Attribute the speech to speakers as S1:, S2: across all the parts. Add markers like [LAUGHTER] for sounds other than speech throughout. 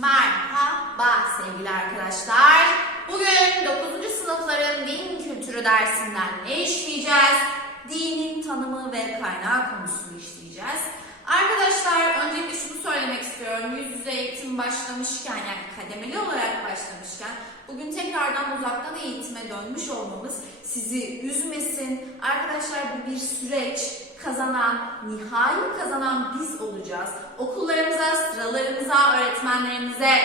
S1: Merhaba sevgili arkadaşlar. Bugün 9. sınıfların din kültürü dersinden ne işleyeceğiz? Dinin tanımı ve kaynağı konusunu işleyeceğiz. Arkadaşlar öncelikle şunu söylemek istiyorum. Yüz yüze eğitim başlamışken yani kademeli olarak başlamışken bugün tekrardan uzaktan eğitime dönmüş olmamız sizi üzmesin. Arkadaşlar bu bir süreç. Kazanan, nihai kazanan biz olacağız. Okullarımıza, sıralarımıza, öğretmenlerimize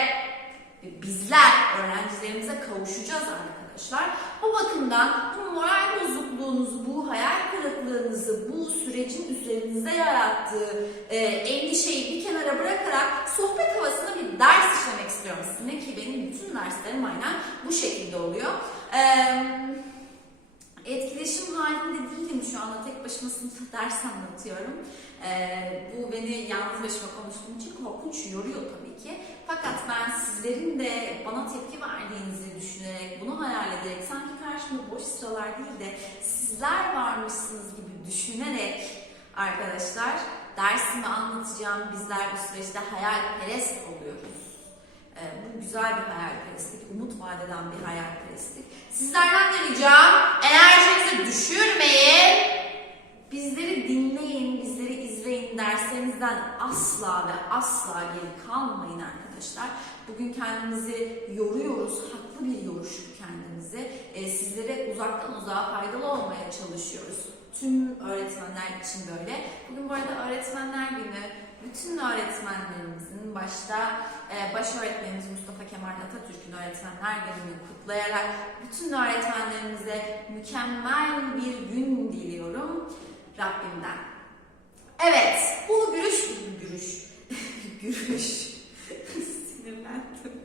S1: ve bizler öğrencilerimize kavuşacağız arkadaşlar. Bu bakımdan bu moral bozukluğunuzu, bu hayal kırıklığınızı, bu sürecin üzerinize yarattığı e, endişeyi bir kenara bırakarak sohbet havasında bir ders işlemek istiyorum sizinle ki benim bütün derslerim aynen bu şekilde oluyor. Eee Etkileşim halinde değilim şu anda tek başıma sınıfta [LAUGHS] ders anlatıyorum. Ee, bu beni yalnız başıma konuştuğum için korkunç yoruyor tabii ki. Fakat ben sizlerin de bana tepki verdiğinizi düşünerek, bunu hayal ederek, sanki karşımda boş sıralar değil de sizler varmışsınız gibi düşünerek arkadaşlar dersimi anlatacağım. Bizler bu süreçte hayalperest oluyoruz. Ee, bu güzel bir hayalperestlik, umut vadeden bir hayalperestlik. Sizlerden de ricam enerjinizi düşürmeyin. Bizleri dinleyin, bizleri izleyin. Derslerinizden asla ve asla geri kalmayın arkadaşlar. Bugün kendimizi yoruyoruz, haklı bir yoruştuk kendimizi. Ee, sizlere uzaktan uzağa faydalı olmaya çalışıyoruz. Tüm öğretmenler için böyle. Bugün bu arada öğretmenler günü bütün öğretmenlerimizin başta e, baş öğretmenimiz Mustafa Kemal Atatürk'ün öğretmenler gününü kutlayarak bütün öğretmenlerimize mükemmel bir gün diliyorum Rabbimden. Evet, bu gürüş, gürüş, [LAUGHS] gürüş, sinirlendim.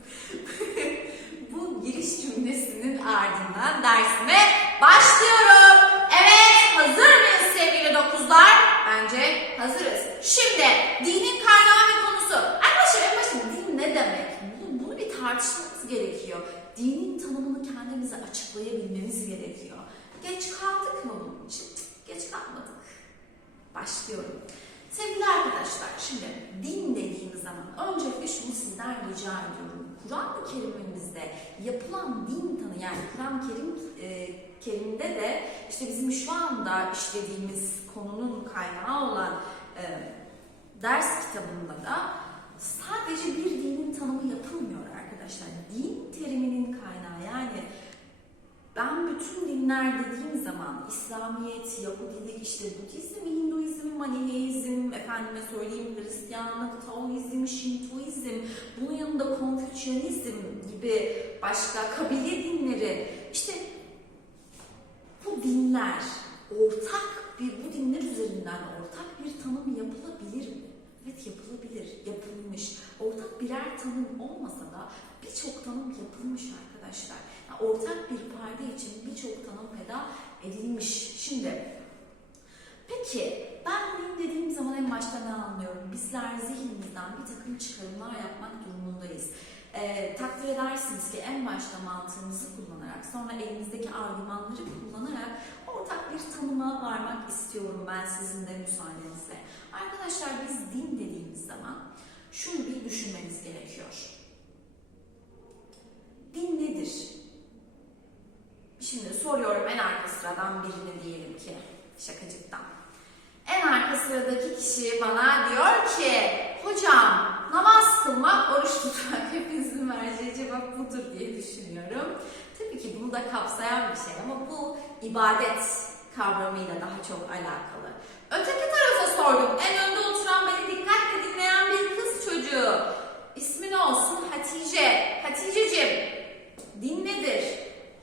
S1: bu giriş cümlesinin ardından dersime başlıyorum. Evet, hazır mıyız sevgili dokuzlar? Bence hazırız. Şimdi dinin kaynağı ve konusu. Arkadaşlar en başta din ne demek? Bunu, bunu bir tartışmamız gerekiyor. Dinin tanımını kendimize açıklayabilmemiz gerekiyor. Geç kaldık mı bunun için? Cık, Geç kalmadık. Başlıyorum. Sevgili arkadaşlar, şimdi din dediğimiz zaman öncelikle şunu sizden rica ediyorum. Kuran-ı Kerim'imizde yapılan din tanı yani Kur'an-ı Kerim e, Kerim'de de işte bizim şu anda işlediğimiz konunun kaynağı olan e, ders kitabında da sadece bir dinin tanımı yapılmıyor arkadaşlar. Din teriminin kaynağı yani ben bütün dinler dediğim zaman İslamiyet, Yahudilik, işte Budizm, Hinduizm, Maniheizm, efendime söyleyeyim Hristiyanlık, Taoizm, Şintoizm, bunun yanında Konfüçyanizm gibi başka kabile dinleri, işte bu dinler ortak bir bu dinler üzerinden ortak bir tanım yapılabilir mi? Evet yapılabilir, yapılmış. Ortak birer tanım olmasa da arkadaşlar. Yani ortak bir payda için birçok tanım feda edilmiş. Şimdi peki ben din dediğim zaman en başta ne anlıyorum? Bizler zihnimizden bir takım çıkarımlar yapmak durumundayız. Ee, takdir edersiniz ki en başta mantığımızı kullanarak sonra elimizdeki argümanları kullanarak ortak bir tanıma varmak istiyorum ben sizin de müsaadenizle. Arkadaşlar biz din dediğimiz zaman şunu bir düşünmeniz gerekiyor. Din nedir? Şimdi soruyorum en arka sıradan birini diyelim ki şakacıktan. En arka sıradaki kişi bana diyor ki hocam namaz kılmak, oruç tutmak hepinizin vereceği cevap budur diye düşünüyorum. Tabii ki bunu da kapsayan bir şey ama bu ibadet kavramıyla daha çok alakalı. Öteki tarafa sordum. En önde oturan beni dikkatle dinleyen bir kız çocuğu. İsmi ne olsun? Hatice. Haticeciğim, din nedir?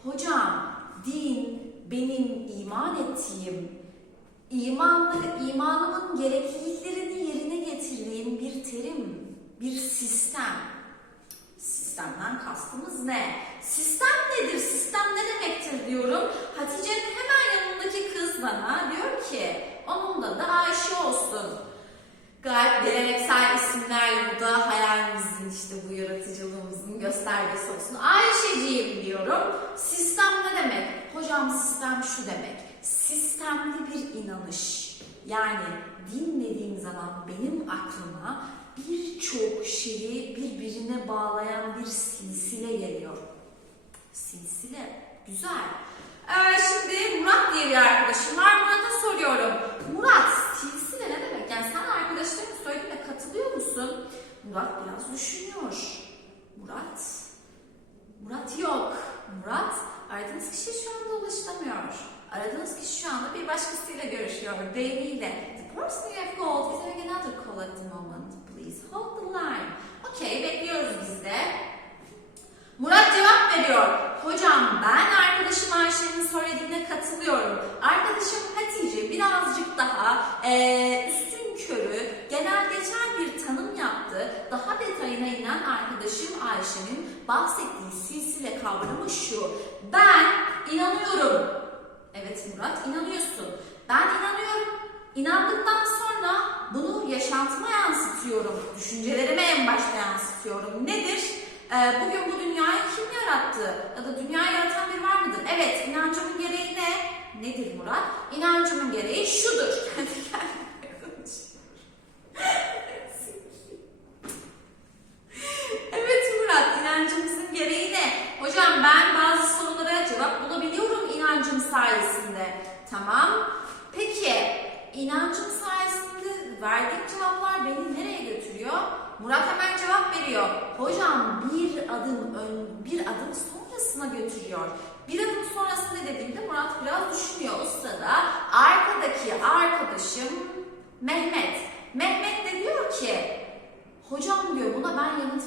S1: Hocam, din benim iman ettiğim, imanlı, imanımın gerekliliklerini yerine getirdiğim bir terim, bir sistem. Sistemden kastımız ne? Sistem nedir? Sistem ne demektir diyorum. Hatice'nin hemen yanındaki kız bana diyor ki onun da da Ayşe olsun. Gayet geleneksel isimlerle bu da hayalimizin işte bu yaratıcılığımızın göstergesi olsun. Ayşeciğim diyorum. Sistem ne demek? Hocam sistem şu demek. Sistemli bir inanış. Yani din dediğim zaman benim aklıma birçok şeyi birbirine bağlayan bir silsile geliyor. Silsile. Güzel. Ee, şimdi Murat diye bir arkadaşım var. Murat'a soruyorum. Murat silsile ne demek? Yani sen arkadaşlarının söylediğine katılıyor musun? Murat biraz düşünüyor. Murat. Murat yok. Murat aradığınız kişi şu anda ulaşılamıyor. Aradığınız kişi şu anda bir başkasıyla görüşüyor. Beyliyle. The person you have called is having another call at the moment. Please hold the line. Okey bekliyoruz biz de. Murat cevap veriyor. Hocam ben arkadaşım Ayşe'nin söylediğine katılıyorum. Arkadaşım Hatice birazcık daha eee, üstün körü, genel geçer bir tanım yaptı. Daha detayına inen arkadaşım Ayşe'nin bahsettiği silsile kavramı şu. Ben inanıyorum. Evet Murat inanıyorsun. Ben inanıyorum. İnandıktan sonra bunu yaşantıma yansıtıyorum. Düşüncelerime en başta yansıtıyorum. Nedir? Ee, bugün bu dünyayı kim yarattı? Ya da dünyayı yaratan biri var mıdır? Evet, inancımın gereği ne? Nedir Murat? İnancımın gereği şudur. [LAUGHS] Kendi kendime konuşuyorum. evet Murat, inancımızın gereği ne? Hocam ben bazı sorulara cevap bulabiliyorum inancım sayesinde. Tamam. Peki, inancım sayesinde verdiğim cevaplar beni nereye götürüyor? Murat hemen cevap veriyor. Hocam bir adım ön, bir adım sonrasına götürüyor. Bir adım sonrasında dediğimde Murat biraz düşünüyor. O sırada arkadaki arkadaşım Mehmet. Mehmet de diyor ki Hocam diyor buna ben yanıt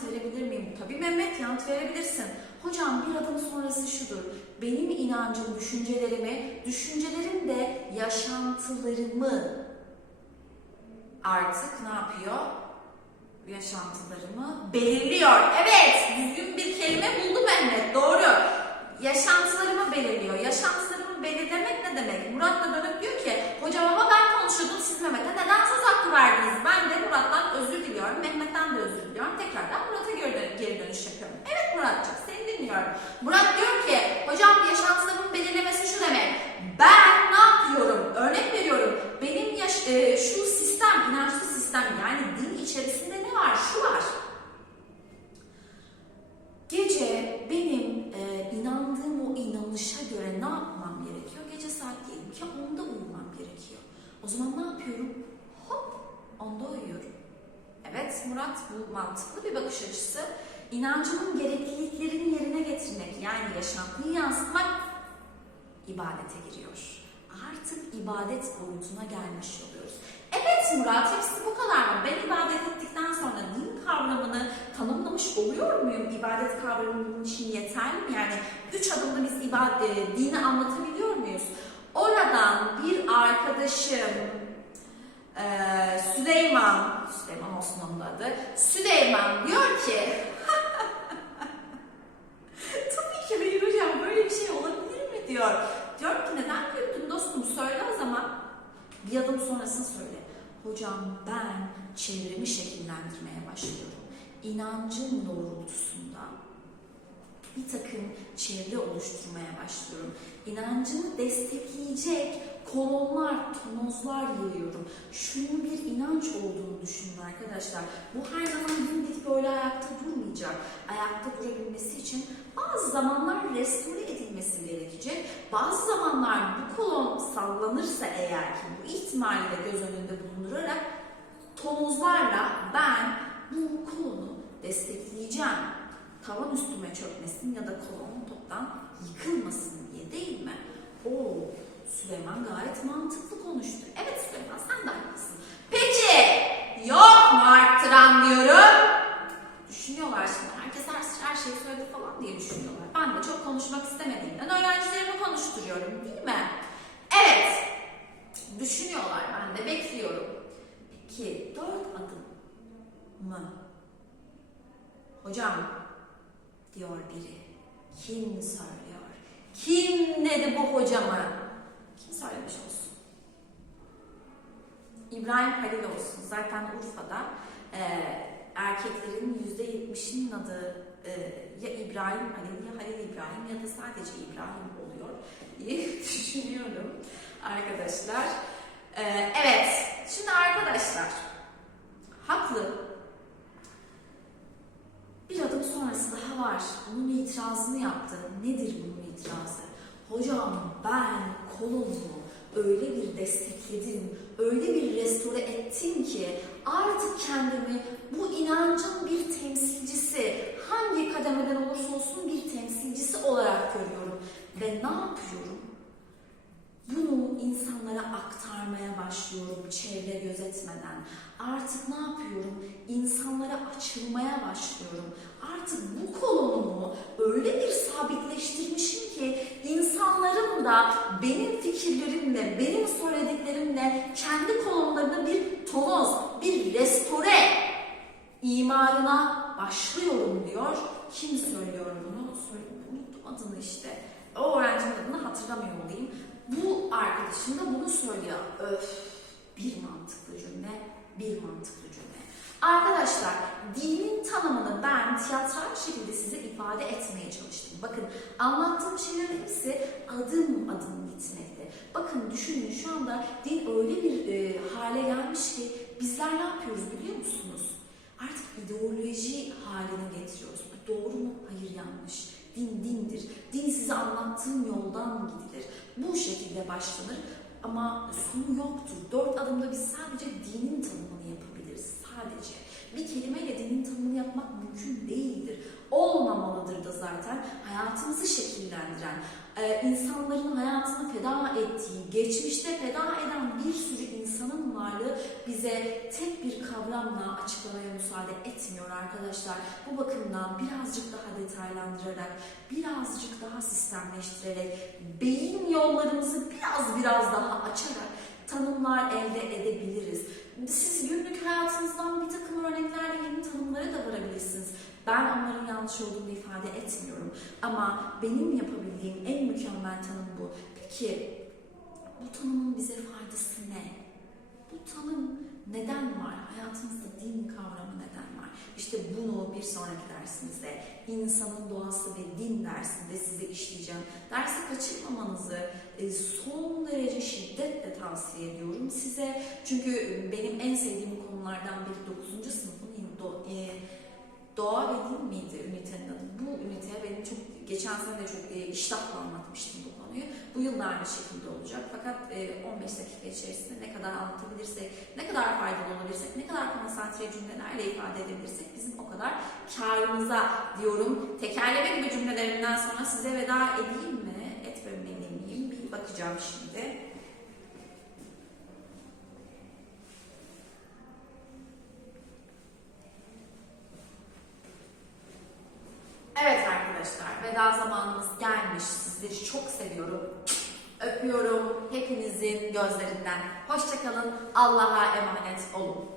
S1: Tabii Mehmet yanıt verebilirsin. Hocam bir adım sonrası şudur. Benim inancım düşüncelerimi, düşüncelerim de yaşantılarımı artık ne yapıyor? Yaşantılarımı belirliyor. Evet, düzgün bir kelime buldu Mehmet. Doğru. Yaşantılarımı belirliyor. Yaşantılarımı belirlemek ne demek? Murat da dönüp diyor ki, hocam ama ben konuşuyordum siz Mehmet'e neden söz hakkı verdiniz? Ben de Murat'tan özür diliyorum, Mehmet'ten de özür diliyorum. Tekrardan Murat'a geri, geri dönüş yapıyorum. Evet Muratcığım, seni dinliyorum. Murat diyor ki, hocam yaşantılarımın belirlemesi şu demek. Ben ne yapıyorum? Örnek veriyorum. Benim yaş e, şu sistem, inançlı sistem yani din içerisinde ne var? Şu var. Gece benim e, inandığım o inanışa göre ne yapmam gerekiyor? Gece saat diyelim ki 10'da uyumam gerekiyor. O zaman ne yapıyorum? Hop 10'da uyuyorum. Evet Murat bu mantıklı bir bakış açısı. İnancımın gerekliliklerini yerine getirmek yani yaşantıyı yansıtmak ibadete giriyor. Artık ibadet boyutuna gelmiş oluyoruz. Evet Murat hepsi bu kadar mı? Ben ibadet ettikten sonra din kavramını tanımlamış oluyor muyum? İbadet kavramı bunun için yeterli mi? Yani üç adımda biz ibadet, dini anlatabiliyor muyuz? Oradan bir arkadaşım eee, Süleyman, Süleyman olsun onun adı, Süleyman diyor ki Tabii ki hayır hocam böyle bir şey olabilir mi diyor. Diyor ki neden güldün dostum söyle o zaman. Bir adım sonrasını söyle. Hocam ben çevremi şekillendirmeye başlıyorum. İnancım doğrultusunda bir takım çevre oluşturmaya başlıyorum. İnancımı destekleyecek kolonlar, tonozlar yayıyorum. Şunun bir inanç olduğunu düşünün arkadaşlar. Bu her zaman dimdik böyle ayakta durmayacak. Ayakta durabilmesi için bazı zamanlar restore edilmesi gerekecek. Bazı zamanlar bu kolon sallanırsa eğer ki bu ihtimali de göz önünde bulundurarak tonozlarla ben bu kolonu destekleyeceğim. Tavan üstüme çökmesin ya da kolon toptan yıkılmasın diye değil mi? Oo, Süleyman gayet mantıklı konuştu. Evet Süleyman sen de haklısın. Peki yok mu arttıran diyorum. Düşünüyorlar şimdi. Herkes her, her şeyi söyledi falan diye düşünüyorlar. Ben de çok konuşmak istemediğimden öğrencilerimi konuşturuyorum değil mi? Evet. Düşünüyorlar. Ben de bekliyorum. Peki dört adım mı? Hocam diyor biri. Kim söylüyor? Kim dedi bu hocama? Kim söylemiş olsun? İbrahim Halil olsun. Zaten Urfa'da e, erkeklerin yüzde yetmişinin adı e, ya İbrahim Halil ya Halil İbrahim ya da sadece İbrahim oluyor diye [LAUGHS] düşünüyorum arkadaşlar. Ee, evet, şimdi arkadaşlar, haklı. Bir adım sonrası daha var. Bunun itirazını yaptı. Nedir bunun itirazı? Hocam ben kolumu öyle bir destekledim, öyle bir restore ettim ki artık kendimi bu inancın bir temsilcisi, hangi kademeden olursa olsun bir temsilcisi olarak görüyorum. Ve ne yapıyorum? Bunu insanlara aktarmaya başlıyorum çevre gözetmeden. Artık ne yapıyorum? İnsanlara açılmaya başlıyorum. Artık bu kolumu öyle bir sabitleştirmişim ki insanların da benim fikirlerimle, benim söylediklerimle kendi kolonlarına bir tonoz, bir restore imarına başlıyorum diyor. Kim söylüyor bunu? Söyle, unuttum adını işte. O öğrencinin adını hatırlamıyor olayım. Bu arkadaşım da bunu söylüyor. Öf, bir mantıklı cümle, bir mantıklı cümle. Arkadaşlar, dinin tanımını ben tiyatral şekilde size ifade etmeye çalıştım. Bakın anlattığım şeylerin hepsi adım adım gitmekte. Bakın düşünün şu anda din öyle bir e, hale gelmiş ki bizler ne yapıyoruz biliyor musunuz? İdeoloji haline getiriyoruz. Bu doğru mu? Hayır yanlış. Din dindir. Din size anlattığım yoldan gidilir. Bu şekilde başlanır ama sonu yoktur. Dört adımda biz sadece dinin tanımını yapabiliriz. Sadece. Bir kelimeyle dinin tanımını yapmak mümkün değildir. Olmamalıdır da zaten hayatımızı şekillendiren, e, insanların hayatını feda ettiği, geçmişte feda eden bir sürü insanın varlığı bize tek bir kavramla açıklamaya müsaade etmiyor arkadaşlar. Bu bakımdan birazcık daha detaylandırarak, birazcık daha sistemleştirerek, beyin yollarımızı biraz biraz daha açarak tanımlar elde edebiliriz. Siz günlük hayatınızdan bir takım örneklerle yeni tanımlara da varabilirsiniz. Ben onların yanlış olduğunu ifade etmiyorum. Ama benim yapabildiğim en mükemmel tanım bu. Peki bu tanımın bize faydası ne? Bu tanım neden var? Hayatımızda din kavramı neden var? İşte bunu bir sonraki dersimizde insanın doğası ve din dersinde size işleyeceğim. Dersi kaçırmamanızı e, son derece şiddetle tavsiye ediyorum size. Çünkü benim en sevdiğim konulardan biri 9. sınıfın e, Doğa ve din miydi ünitenin adı? Bu üniteye benim çok geçen sene de çok e, iştahla anlatmıştım bu konuyu. Bu yıl da aynı şekilde olacak. Fakat e, 15 dakika içerisinde ne kadar anlatabilirsek, ne kadar faydalı olabilirsek, ne kadar konsantre cümlelerle ifade edebilirsek bizim o kadar karımıza diyorum. Tekerleme gibi cümlelerimden sonra size veda edeyim mi? Etmemeli miyim? Bir bakacağım şimdi. Evet arkadaşlar, veda zamanımız gelmiş. Sizleri çok seviyorum. Öpüyorum hepinizin gözlerinden. Hoşçakalın. Allah'a emanet olun.